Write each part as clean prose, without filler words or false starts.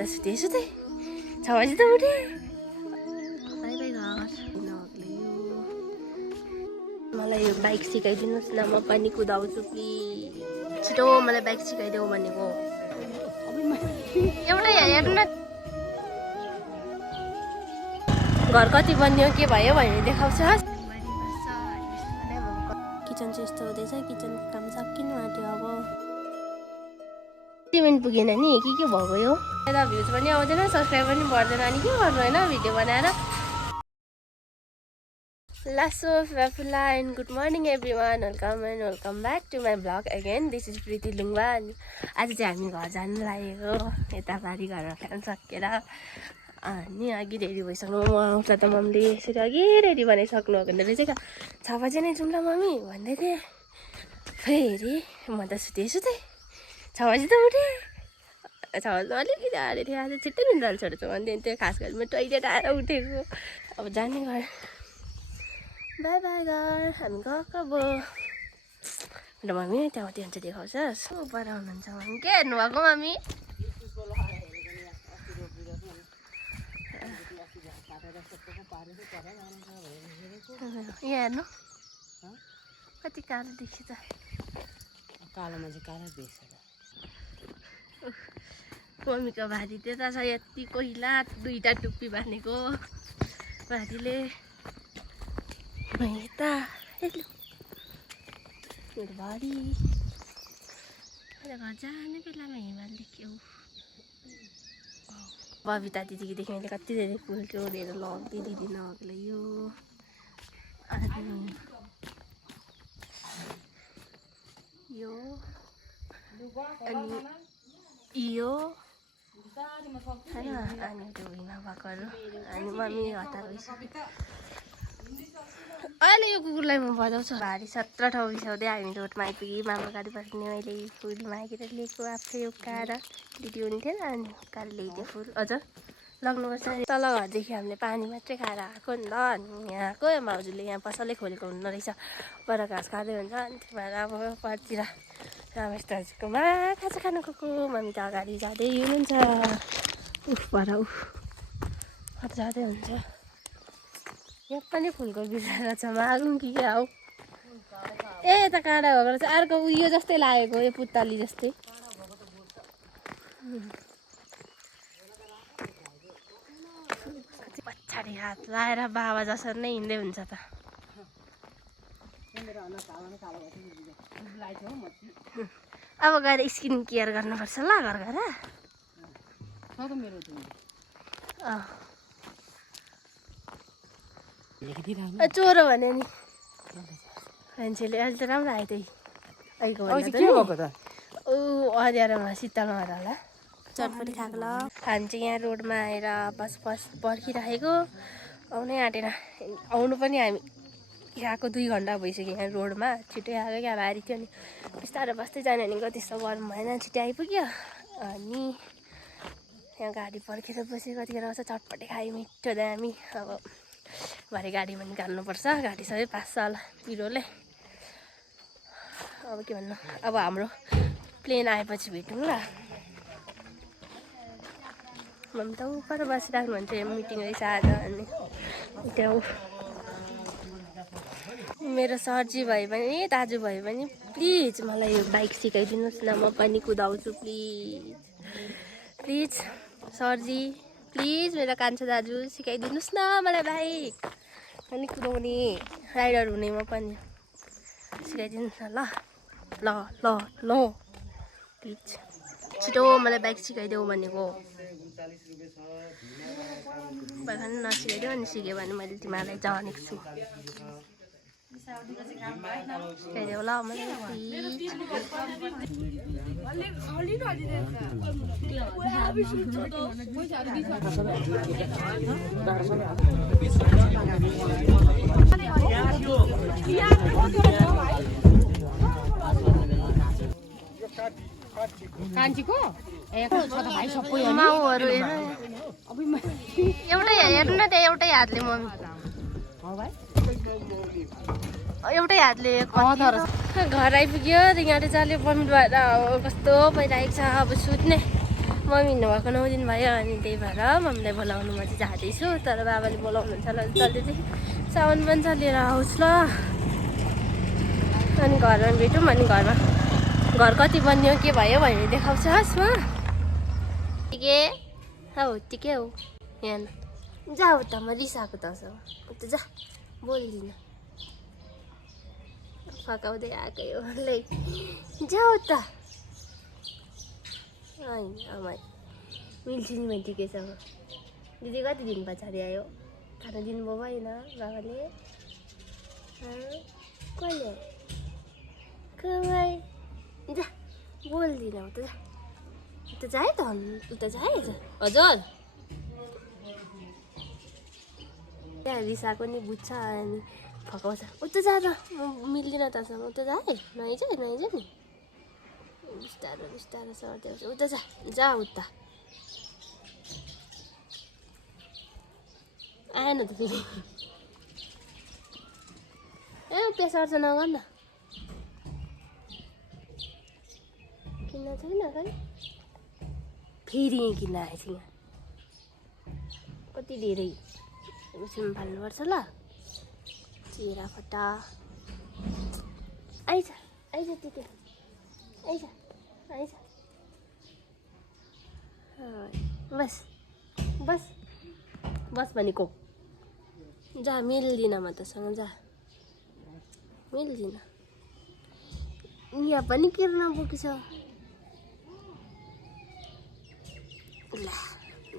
त सुते 6 बजी त उठे बाई बाई घर मलाई यो बाइक सिकाइदिनुहोस् न म पनि कुदाउँछु प्लिज छिटो मलाई बाइक सिकाइदेऊ भनेको एउटै हेर्नु न घर कति बन्यो के भयो भनेर देखाउँछ किचन चाहिँ यस्तो हुँदैछ किचन काम सकिनु आँट्यो अब 3 मिनट पुगेन नि के भएको यो यता भ्युज पनि आउँदैन सब्सक्राइब पनि बढ्दैन अनि के गर्नु होइन भिडियो बनाएर लासो फ्याफुला and good morning everyone welcome back to my blog again this is Preeti Lunga अनि आज चाहिँ हामी घर जानु लागेको यता बारी घर खान सकेर अनि अघि रेडी भइसक्नु म आउँछ त मम्मीले यसरी अघि रेडी बनाइसक्नु हो भने चाहिँ 6 बजे नै जाउँला मम्मी भन्दै थिएँ फेरि म त सुते 6 बजी त उठे 6 बजी अलिकति हालेको थिएँ आज छिट्टै निन्द्रा छोडेको भन्दै त्यो खास गरी म टोइलेट आएर उठेको अब जाने घर बाई बाई घर हामी गएको अब र मम्मी त्यहाँ हुन्छ देखाउँछस् ऊपर आउनुहुन्छ मम्मी के हेर्नुभएको मम्मी यहाँ हेर्नु कति कालो देखियो त कालोमा चाहिँ कालो देख्छ मम्मीको भारी त्यता छ यति कोइला 2टा टुप्पी बाँधेको भारीले यता मेरो भारी घर जाने बेलामा हिमाल देख्यो बबिता दिदीदेखि मैले कति धेरै फुल चोरेर लगिदिएँ दिदी नभएकोले यो अनि यो यो होइन अनि त्यो हिमा भएकोहरू अनि मम्मी हतार भइसक्यो अहिले यो कुकुरलाई म बजाउँछु भारी 17 ठाउँ बिसाउँदै हामी रोडमा आइपुगेँ मामा गाडी पर्खिने मैले फुल मागेर लिएको आफै उकाएर दिदी हुन्थ्यो अनि उकाएर ल्याइदिएँ फुल अझ लग्नुपर्छ तल घरदेखि हामीले पानी मात्रै खाएर आएको नि त अनि यहाँको भाउजूले यहाँ पसलै खोलेको हुँदो रहेछ पर घाँस खाँदै हुन्छ अनि त्यही भएर अब परतिर रमेश दाजुकोमा खाजा खानु गएको मम्मी त अगाडि जाँदै हुनुहुन्छ उफ पर उफ जाँदै हुन्छ यहाँ पनि फुलको बिरुवा रहेछ मागौँ कि क्या हौ ए यता काँडा भएको रहेछ अर्को उयो जस्तै लागेको यो पुत्ताली जस्तै पछाडि हात लाएर बाबा जसरी नै हिँड्दै हुन्छ त अब गएर स्किन केयर गर्नुपर्छ ल घर गएर चोरो भने नि मान्छेले अहिले त राम्रो आयो त्यही ऊ अँध्यारोमा शीतलमा होला चटपटी खाएको ल हामी चाहिँ यहाँ रोडमा आएर बस पर्खिराखेको आउनै आँटेन आउनु पनि हामी यहाँको 2 घन्टा भइसक्यो यहाँ रोडमा छिटै आएको क्या भारी थियो नि बिस्तारै बस्दै जाने भनेको त्यस्तो गरम भएन छिटै आइपुग्यो अनि यहाँ गाडी पर्खेर बसेको कतिखेर आउँछ चटपटी खायो मिठो दामी अब भरे गाडीमा निकाल्नुपर्छ गाडी सबै पास होला पिरोले अब के भन्नु अब हाम्रो प्लेन आएपछि भेटौँ ल मम्मी त उपर बसिराख्नु भन्छ मिटिङ रहेछ आज अनि त्यहाँ मेरो सरजी भए पनि दाजु भए पनि प्लिज मलाई यो बाइक सिकाइदिनुहोस् न म पनि कुदाउँछु प्लिज सरजी प्लिज मेरो कान्छो दाजु सिकाइदिनुहोस् न मलाई बाइक पनि कुदाउने राइडर हुने म पनि सिकाइदिनुहोस् न ल प्लिज छिटो मलाई बाइक सिकाइदेऊ भनेको भएन नसिकाइदेऊ अनि सिक्यो भने मैले तिमीहरूलाई जानेको छु सिकाइदेऊ ल मलाई कान्छीको माउहरू एउटै हेर्नु न त्यहाँ एउटै हातले मम्मी एउटै हातले घर आइपुग्यो रिङ्गाले चाल्यो बमिट भएर कस्तो भइरहेको छ अब सुत्ने मम्मी हिँड्नुभएको 9 दिन भयो अनि त्यही भएर मम्मीलाई बोलाउनु म चाहिँ जाँदैछु। तर बाबाले बोलाउनुहुन्छ ल जल्दी चाहिँ साउन पनि चलेर आउँछ ल। अनि घरमा भेटौँ अनि घरमा घर कति बन्यो के भयो भनेर देखाउँछ हस् म। के हौ ठिकै हो यहाँ जाऊ त म रिसाएको तसँग उता जा बोल्दिनँ फकाउँदै आएकै हो लै जाऊ त। होइन आमा मिल्छ नि मैले ठिकैसँग। दिदी कति दिन पछाडि आयो खाना दिनुभयो भएन बाबाले कसले कमाइ जा बोल्दिनँ उता जा उता जाए त उता जाए त हजुर त्यहाँ रिसाएको नि बुझ्छ अनि फकाउँछ उता जा त म मिल्दिनँ तसँग उता जाए नैजा नि बिस्तारो बिस्तारो सर्दै उता जा उता आएन त फेरि ए त्यहाँ सर्छ नगर न किन्न छैन खै फेरि यहीँ किन्न आएछ यहाँ कति धेरै उसमा फाल्नुपर्छ ल चिरा फटा आइज त्यति आइज बस बस बस भनेको जा मिल्दिनँ म तसँग जा मिल्दिनँ यहाँ पनि किर्न पुगिछ ल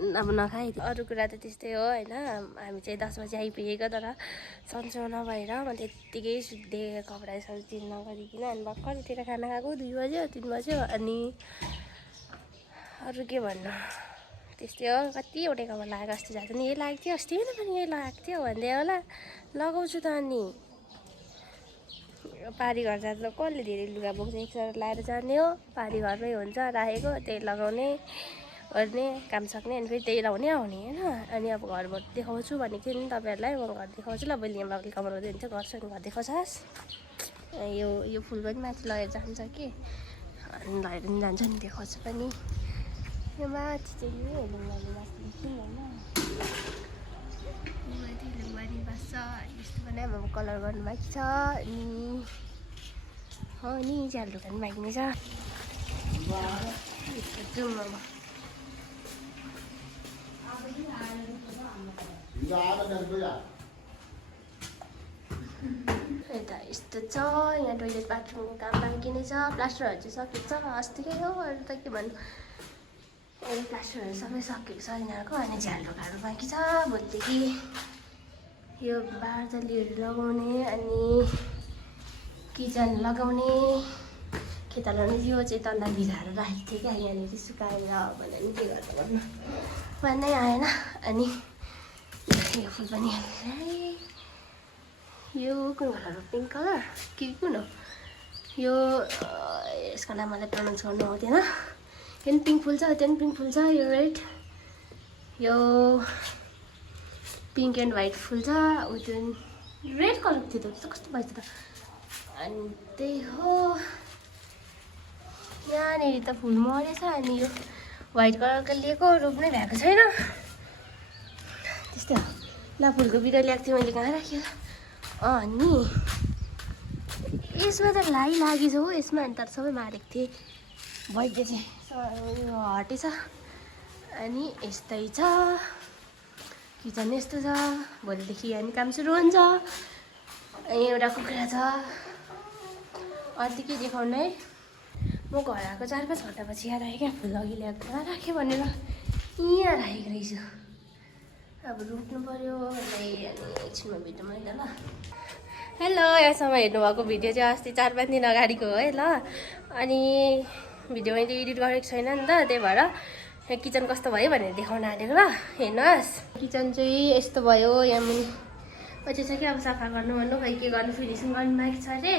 अब नखाइ अरू कुरा त त्यस्तै हो होइन। हामी चाहिँ 10 बजी आइपुगेको तर सन्चो नभएर म त्यत्तिकै सुत्दै कपडा यसरी चेन्ज नगरिकन अनि भर्खरतिर खाना खाएको 2 बज्यो 3 बज्यो अनि अरू के भन्नु त्यस्तै हो। कतिवटा कपडा लगाएको अस्ति जाँदा नि यही लागेको थियो अस्ति पनि यही लगाएको थियो भन्दै होला लगाउँछु त अनि पारी घर जाँदा कसले धेरै लुगा बोक्छ एकसाथ लगाएर जाने हो पारी घरमै हुन्छ राखेको त्यही लगाउने गर्ने काम सक्ने अनि फेरि त्यही लाउने आउने होइन। अनि अब घरबाट देखाउँछु भनेको थिएँ नि तपाईँहरूलाई म घर देखाउँछु ल बहिनी बाबाले कमाउँदै हुन्छ गर्छु अनि घर देखाउँछस्। यो फुल पनि माथि लगेर जान्छ कि अनि लगेर पनि जान्छ नि देखाउँछु पनि यो माथि चाहिँ नि लुङ्गाले बाँच्दैछु होइन माथि लुङ्गानी बाँच्छ यस्तो पनि अब कलर गर्नु बाँकी छ अनि हो नि च्याल ढुका पनि बाँकी नै छ जाउँ अब यता यस्तो छ यहाँ टोइलेट बाथरुमको काम बाँकी नै छ प्लास्टरहरू चाहिँ सकेको छ अस्तिकै हो अरू त के भन्नु अहिले प्लास्टरहरू सबै सकेको छ यिनीहरूको अनि झ्याल ढोकाहरू बाँकी छ भोलिदेखि यो बारदलीहरू लगाउने अनि किचन लगाउने खेतालाउने यो चाहिँ तल्ला भिजाएर राखेको थिएँ क्या यहाँनिर सुकाएर भने नि के गर्नु भन्नु भन्नै आएन। अनि यो फुल पनि हाल्दै यो कुन कलर हो पिङ्क कलर कि कुन हो यो यसको नाम मलाई प्रनाउन्स गर्नु आउँदैन। यहाँ पनि पिङ्क फुल छ त्यहाँ पनि पिङ्क फुल छ यो रेड यो पिङ्क एन्ड वाइट फुल छ उ त्यो रेड कलर थियो त कस्तो भएछ त अनि त्यही हो यहाँनिर त फुल मरेछ अनि यो वाइट कलरको लिएको रोप्नै भएको छैन त्यस्तै हो ल फुलको बिरुवा ल्याएको थिएँ मैले कहाँ राखेँ अनि यसमा त लाई लागेछ हो यसमा अनि तर सबै मारेको थिएँ भइदियो चाहिँ हटेछ अनि यस्तै छ किचन यस्तो छ भोलिदेखि अनि काम सुरु हुन्छ। अनि एउटा कुखुरा छ अन्त के देखाउनु है म घर आएको 4-5 घन्टापछि याद आयो क्या फुल अघि ल्याएको कहाँ राखेँ भनेर यहाँ राखेको रहेछु अब रोप्नु पऱ्यो अनि एकछिनमा भेटौँ है त ल। हेलो यहाँसम्म हेर्नुभएको भिडियो चाहिँ अस्ति 4-5 दिन अगाडिको हो है ल। अनि भिडियो मैले एडिट गरेको छैन नि त त्यही भएर किचन कस्तो भयो भनेर देखाउन आँटेको ल हेर्नुहोस्। किचन चाहिँ यस्तो भयो यहाँ मुनि अझै छ कि अब सफा गर्नु भन्नु खै के गर्नु फिनिसिङ गर्नु बाँकी छ अरे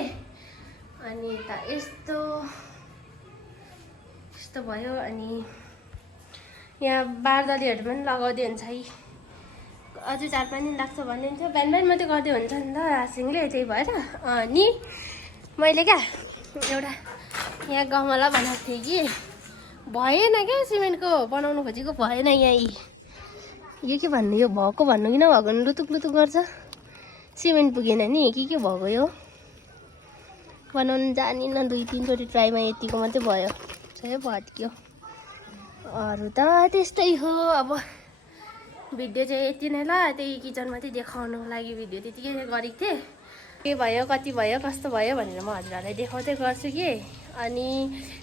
अनि यता यस्तो भयो अनि यहाँ बारदलीहरू पनि लगाउँदै हुन्छ है अझै 4-5 दिन लाग्छ भन्ने थियो बिहान मात्रै गर्दै हुन्छ नि त रासिङले त्यही भएर अनि मैले क्या एउटा यहाँ गमला बनाएको थिएँ कि भएन क्या सिमेन्टको बनाउनु खोजेको भएन यहाँ यो के भन्नु यो भएको भन्नु कि नभएको लुतुक लुतुक गर्छ सिमेन्ट पुगेन नि के भएको यो बनाउनु जानिनँ 2-3 चोटि ट्राईमा यतिको मात्रै भयो सबै भत्क्यो अरू त त्यस्तै हो अब भिडियो चाहिँ यति नै ल त्यही किचनमा चाहिँ देखाउनुको लागि भिडियो त्यतिकै गरेको थिएँ के भयो कति भयो कस्तो भयो भनेर म हजुरहरूलाई देखाउँदै गर्छु कि अनि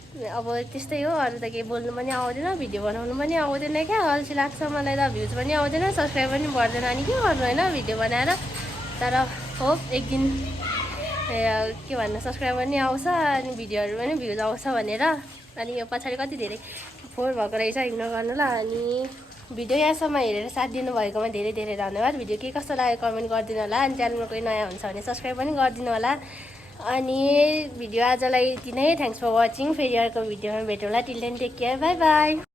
अब त्यस्तै हो अरू त केही बोल्नु पनि आउँदैन भिडियो बनाउनु पनि आउँदैन क्या अल्छी लाग्छ मलाई त भ्युज पनि आउँदैन सब्सक्राइब पनि बढ्दैन अनि के गर्नु होइन भिडियो बनाएर तर होप एक दिन के भन्नु सब्सक्राइब पनि आउँछ अनि भिडियोहरू पनि भ्युज आउँछ भनेर अनि यो पछाडि कति धेरै फोहोर भएको रहेछ इग्नोर गर्नु ल अनि भिडियो यहाँसम्म हेरेर साथ दिनुभएकोमा धेरै धेरै धन्यवाद भिडियो के कस्तो लाग्यो कमेन्ट गरिदिनु होला अनि च्यानलमा कोही नयाँ हुन्छ भने सब्सक्राइब पनि गरिदिनु होला अनि भिडियो आजलाई यति नै थ्याङ्क्स फर वाचिङ फेरि अर्को भिडियोमा भेटौँला till then take care bye by